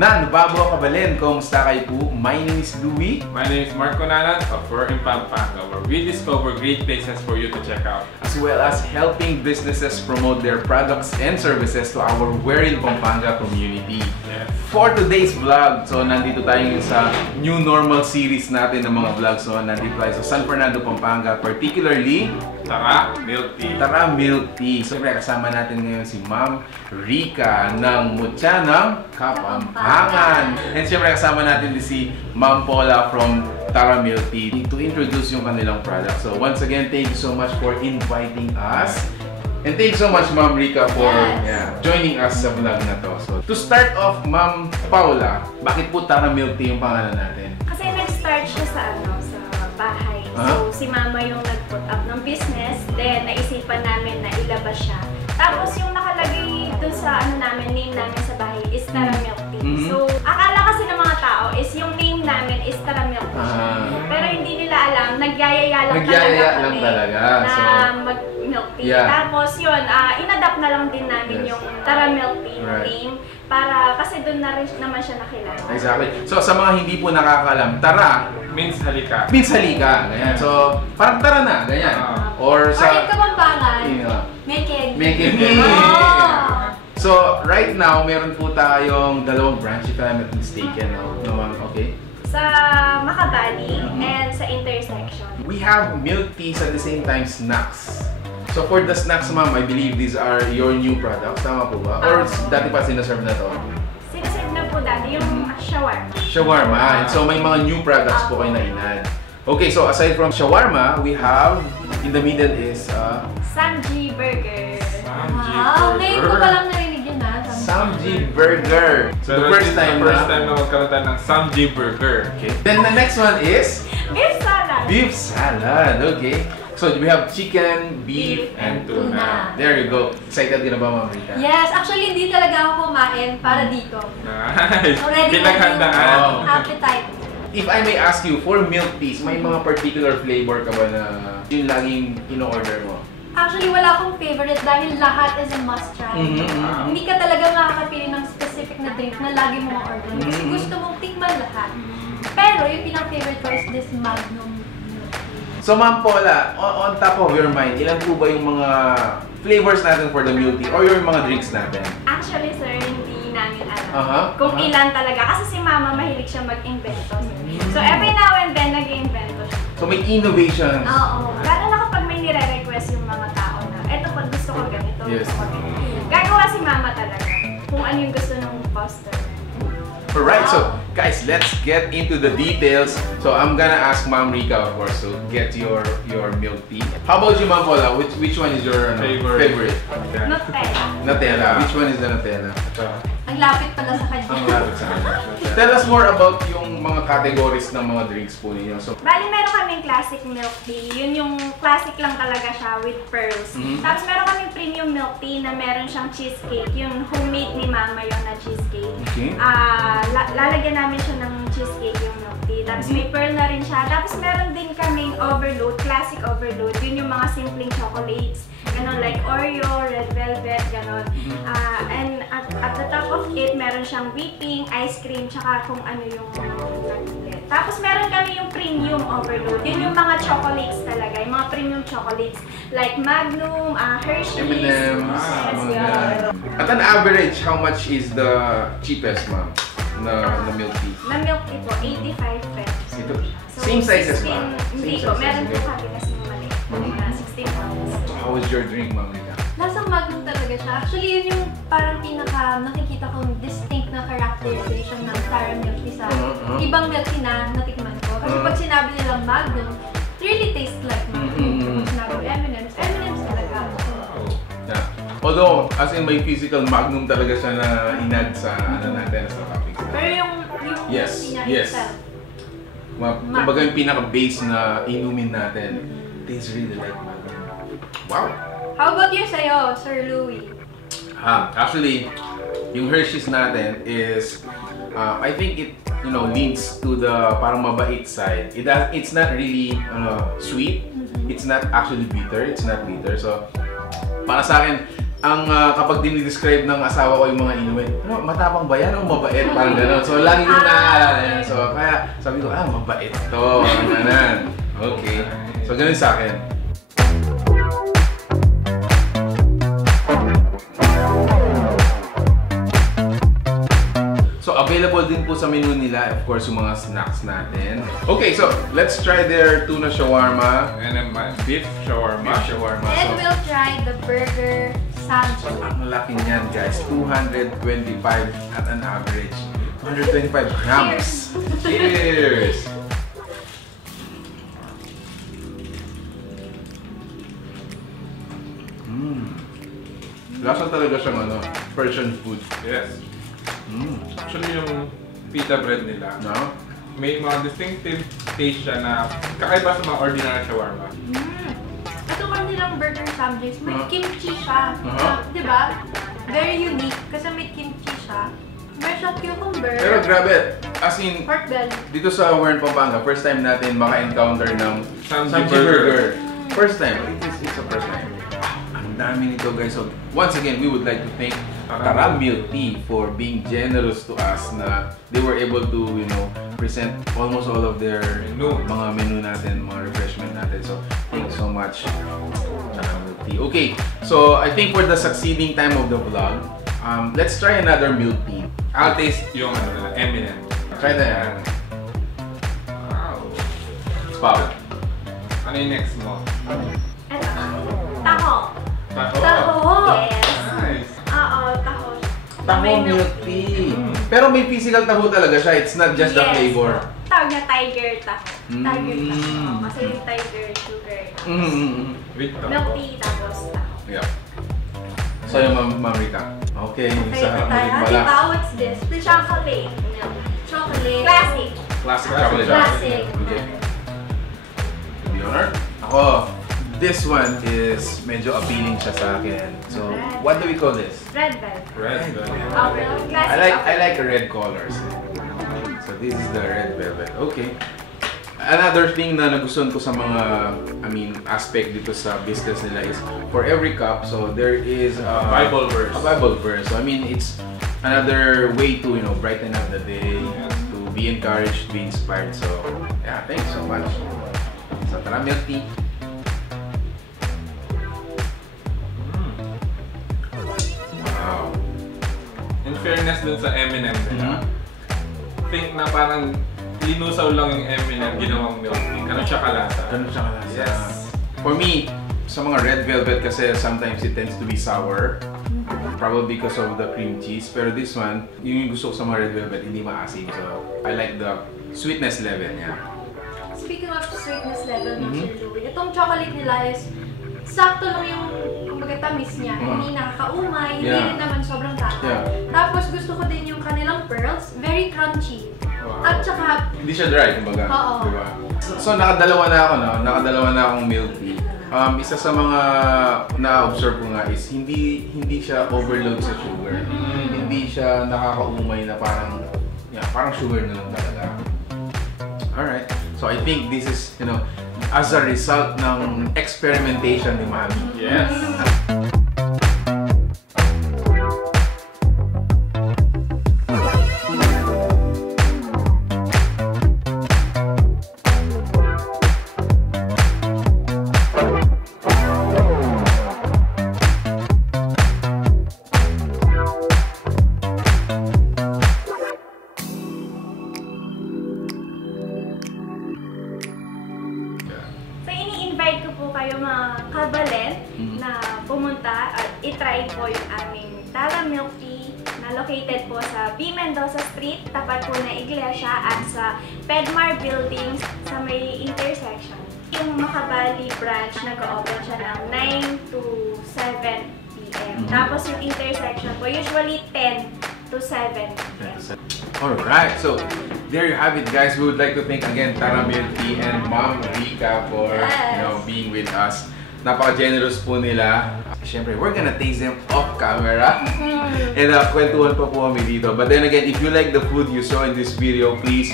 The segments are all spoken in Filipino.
Na, nababo kabalin, kumusta kayo po? My name is Louie. My name is Marco Nanan of We're in Pampanga, where we discover great places for you to check out. As well as helping businesses promote their products and services to our We're in Pampanga community. Yes. For today's vlog, so nandito tayo sa new normal series natin ng mga vlogs. So nandito tayo sa San Fernando, Pampanga, particularly TARA Milktea. TARA Milktea. So kasama natin ngayon si Ma'am Rica ng Mutya Ning Kapampangan. And siyempre kasama natin din si Ma'am Paula from TARA Milktea to introduce yung kanilang product. So once again, thank you so much for inviting us. And thank you so much, Ma'am Rica, for joining us sa vlog na to. So, to start off, Ma'am Paula, bakit po TARA Milktea yung pangalan natin? Kasi nag-start siya sa bahay. So, si Mama yung nag-put up ng business. Then, naisipan namin na ilabas siya. Tapos, yung nakalagay dun sa name namin sa bahay is TARA Milktea. So, akala kasi ng mga tao is yung name namin is TARA Milktea. Pero hindi nila alam, nagyayaya lang talaga na mag-milktea. Tapos yun, in-adapt na lang din namin yung TARA Milktea name para kasi doon na rin naman siya nakilala. Exactly. So sa mga hindi po nakakaalam, TARA Means halika. Means halika. Ganyan. So parang tara na, ganyan. Or sa Kapampangan, Mekeg. So right now, meron po tayong dalawang branch if I'm not mistaken. Okay? Sa Makabali and sa intersection. We have milk teas at the same time snacks. So for the snacks, ma'am, I believe these are your new products. Tama po ba? Or dati pa sinaserve na to? Sinaserve na po dati yung shawarma. Shawarma. And so may mga new products po kayo na inad. Okay, so aside from shawarma, we have, in the middle is Samji Burger. Ngayon ko palang narinig yun na. Samji Burger. So the first time na magkaroon tayo ng Samji Burger. Okay. Then the next one is Beef salad. Beef salad. Okay. So we have chicken, beef, and tuna. There you go. Excited ka na ba, Ma'am Rica? Yes, actually hindi talaga ako kumain para dito. Nice. Already pinaghandaan. Appetite. If I may ask you, for milk teas, may mga particular flavor ka ba na yung laging in-order mo? Actually, wala akong favorite dahil lahat is a must try. Hindi ka talaga makakapili ng specific na drink na lagi mo ma-order. Kasi gusto mong tikman lahat. Pero yung pinaka-favorite ko is this Magnum. So, Ma'am Paula, on top of your mind, ilan po ba yung mga flavors natin for the milk tea or yung mga drinks natin? Actually, sir, hindi namin alam kung ilan talaga. Kasi si Mama mahilig siya mag-invento. So, every now and then, nag-invento siya. So, may innovation. Oo. Lalo na kapag may nire-request yung mga tao na, eto pag gusto ko ganito, gusto ko ganito. Gagawa si Mama talaga kung ano yung gusto ng customer. Alright, so guys, let's get into the details. So I'm gonna ask Ma'am Rica, of course, to get your milk tea. How about you, Ma'am Paula? Which one is your favorite? Nutella. Which one is the Nutella? Ang lapit pala sa kanya. Ang lapit sa kanya. Tell us more about yung mga categories ng mga drinks po ninyo. So, bali, meron kaming classic milk tea. Yun yung classic lang talaga siya with pearls. Tapos meron kaming premium milk tea na meron siyang cheesecake. Yung homemade ni Mama yun na cheesecake. Okay. Lalagyan namin siya ng cheesecake yung milk tea. Tapos may pearl na rin siya. Tapos meron din kaming overload, classic overload. Yun yung mga simpleng chocolates. Ganon, like Oreo, red velvet, ganon. And at the top of it, meron siyang whipping, ice cream, tsaka kung ano yung nagpilit. Tapos meron kami yung premium overload. Yun yung mga chocolates talaga, yung mga premium chocolates. Like Magnum, Hershey's, M&M's, At an average, how much is the cheapest, ma'am, na milk tea? Na milk tea po, 85 pesos. Ito, same sizes ba? Hindi po, meron po kami kasi maliit. 16 pesos. How is your drink, Ma'am Rica? Lasang Magnum talaga siya. Actually, yun yung parang pinaka nakikita kong distinct na characterization ng TARA Milktea sa ibang milk tea na natikman ko. Kasi pag sinabi nilang Magnum, it really tastes like Magnum. Pag sinabi M&M's talaga. Yeah. Although, as in may physical Magnum talaga siya na inad sa natin sa topics. Pero yung milk tea niya itself. Kumbaga yung pinaka-base na inumin natin, tastes really like Magnum. Wow! How about you sa'yo, Sir Louie? Actually, yung Hershey's natin is, I think it, leans to the parang mabait side. It's not really sweet. It's not actually bitter. It's not bitter. So, para sa akin, kapag dinidescribe ng asawa ko yung mga inumin, ano, matapang ba yan o mabait? Parang gano'n. So, lagi ko naaalala yan. So, kaya sabi ko, mabait to. Ganun. Okay. So, ganun sa akin. So, available din po sa menu nila, of course, yung mga snacks natin. Okay, so, let's try their tuna shawarma. And then beef shawarma. Beef shawarma. Then we'll try the burger sandwich. Ang laki niyan, guys. 225 at an average. 225 grams. Cheers! Lasa talaga siyang Persian food. Yes. Actually, yung pita bread nila, No? may mga distinctive taste siya na kakaiba sa mga ordinary shawarma. Ito kanilang burger sandwich, may kimchi siya. Di ba? Very unique kasi may kimchi siya. May siya cucumber. Pero grabe, as in, Pork belly. dito sa Pampanga, first time natin maka-encounter ng Samji Samji burger. First time. It's the first time. Ang dami nito, guys. So, once again, we would like to thank TARA Milktea for being generous to us na they were able to, present almost all of their mga menu natin, mga refreshment natin. So, thank you so much, TARA Milktea. Okay, so I think for the succeeding time of the vlog, let's try another milk tea. I'll taste yung M&M. Try that. Wow. Pop. Ano yung next mo? Taho. Taho. Yes. Nice. Oo, taho. Taho milk tea. Pero may physical taho talaga siya. It's not just the flavor. Tawag na tiger taho. Tiger taho. Mm. Kasi yung tiger sugar. With taho. Milk tea tapos taho. Yeah. So yung Ma'am Rita. Okay, Okay, sa tayo. wala. Diba, what's this? Chocolate milk. Chocolate. Classic. Classic chocolate. Classic. Okay. To be honored. Ako, this one is medyo appealing siya sa akin. So, what do we call this? Red velvet. Red velvet. Okay. Classic. I like red colors. So this is the red velvet. Okay. Another thing na nagustuhan ko sa mga, aspect dito sa business nila is for every cup, so there is a Bible verse. A Bible verse. So it's another way to, brighten up the day, to be encouraged, be inspired. So yeah, thanks so much. So TARA Milktea. Wow. In fairness dun sa M&M nila, think na parang linusaw lang yung M&M, ginawang milk tea. Ganun siya kalasa. Ganun siya kalasa. Yes. For me, sa mga red velvet kasi sometimes it tends to be sour. Probably because of the cream cheese. Pero this one, yung gusto ko sa mga red velvet, hindi maasim. So, I like the sweetness level niya. Speaking of sweetness level ng Sir Louie, itong chocolate nila is sakto lang yung tamis niya. Hindi nakakaumay, hindi rin naman sobrang tapa. Tapos gusto ko din yung kanilang pearls, very crunchy. Wow. At saka, Hindi siya dry, kumbaga. Oo. Diba? So, nakadalawa na ako, no? Nakadalawa na akong milk tea. Isa sa mga na-observe ko nga is hindi siya overload sa sugar. Hindi siya nakakaumay na parang sugar na lang talaga. Alright. So I think this is, as a result ng experimentation ni Mami. Yes. pumunta at i-try po yung aming TARA Milktea na located po sa Mendoza Street, tapat po na iglesia at sa Pedmar Building sa may intersection. Yung Makabali branch, nag-open siya ng 9 to 7 p.m. Tapos yung intersection po, usually 10 to 7 p.m. Alright, so there you have it, guys. We would like to thank again TARA Milktea and Ma'am Rika for being with us. Napaka-generous po nila. Siyempre, we're gonna taste them off camera. And kwentuhan pa po kami dito. But then again, if you like the food you saw in this video, please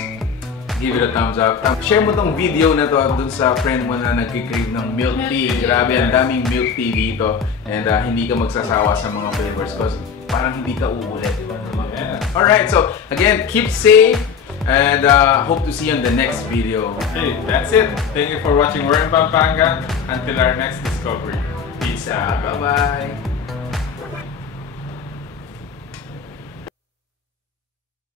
give it a thumbs up. Share mo tong video na to dun sa friend mo na nagki-crave ng milk tea. Grabe, ang daming milk tea dito. And hindi ka magsasawa sa mga flavors because parang hindi ka uulit. Yeah. Alright, so again, keep safe and hope to see you on the next video. Okay, that's it. Thank you for watching We're in Pampanga. Until our next discovery. Peace out. Bye-bye.